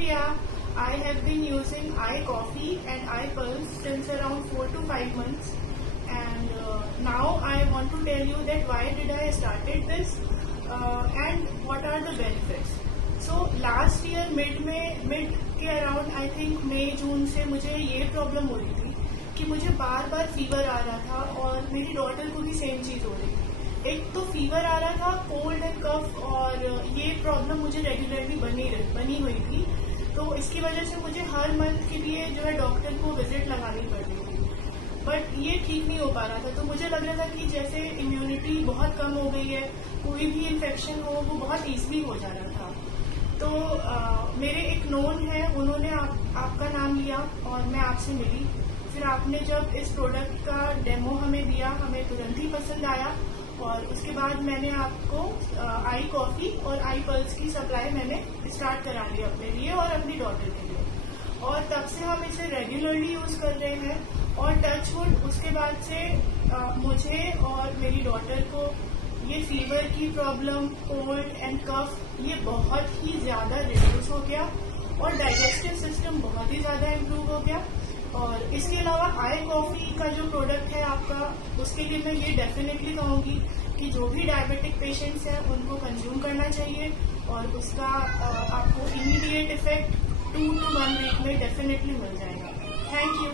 Yeah, I have been using iCoffee and iPulse since around 4 to 5 months, and now I want to tell you that why did I started this and what are the benefits. So last year mid के around I think मई जून से मुझे ये problem हो रही थी कि मुझे बार बार fever आ रहा था और मेरी डॉटर को भी सेम चीज़ हो रही थी। एक तो फीवर आ रहा था, कोल्ड एंड कफ, और ये प्रॉब्लम मुझे रेगुलरली बनी हुई थी। तो इसकी वजह से मुझे हर मंथ के लिए जो है डॉक्टर को विजिट लगानी पड़ रही थी, बट ये ठीक नहीं हो पा रहा था। तो मुझे लग रहा था कि जैसे इम्यूनिटी बहुत कम हो गई है, कोई भी इन्फेक्शन हो वो बहुत ईजिली हो जा रहा था। तो मेरे एक नोन है, उन्होंने आपका नाम लिया और मैं आपसे मिली। फिर आपने जब इस प्रोडक्ट का डेमो हमें दिया, हमें तुरंत ही पसंद आया और उसके बाद मैंने आपको iCoffee और iPulse की सप्लाई मैंने स्टार्ट करा ली अपने लिए और अपनी डॉटर के लिए, और तब से हम इसे रेगुलरली यूज कर रहे हैं। और टच वुड उसके बाद से मुझे और मेरी डॉटर को ये फीवर की प्रॉब्लम, कोल्ड एंड कफ, ये बहुत ही ज्यादा रिड्यूस हो गया और डाइजेस्टिव सिस्टम बहुत ही ज्यादा इम्प्रूव हो गया। और इसके अलावा iCoffee का जो प्रोडक्ट है आपका, उसके लिए मैं ये डेफिनेटली कहूँगी कि जो भी डायबिटिक पेशेंट्स हैं उनको कंज्यूम करना चाहिए और उसका आपको इमीडिएट इफेक्ट 2 to 1 वीक में डेफिनेटली मिल जाएगा। Thank you.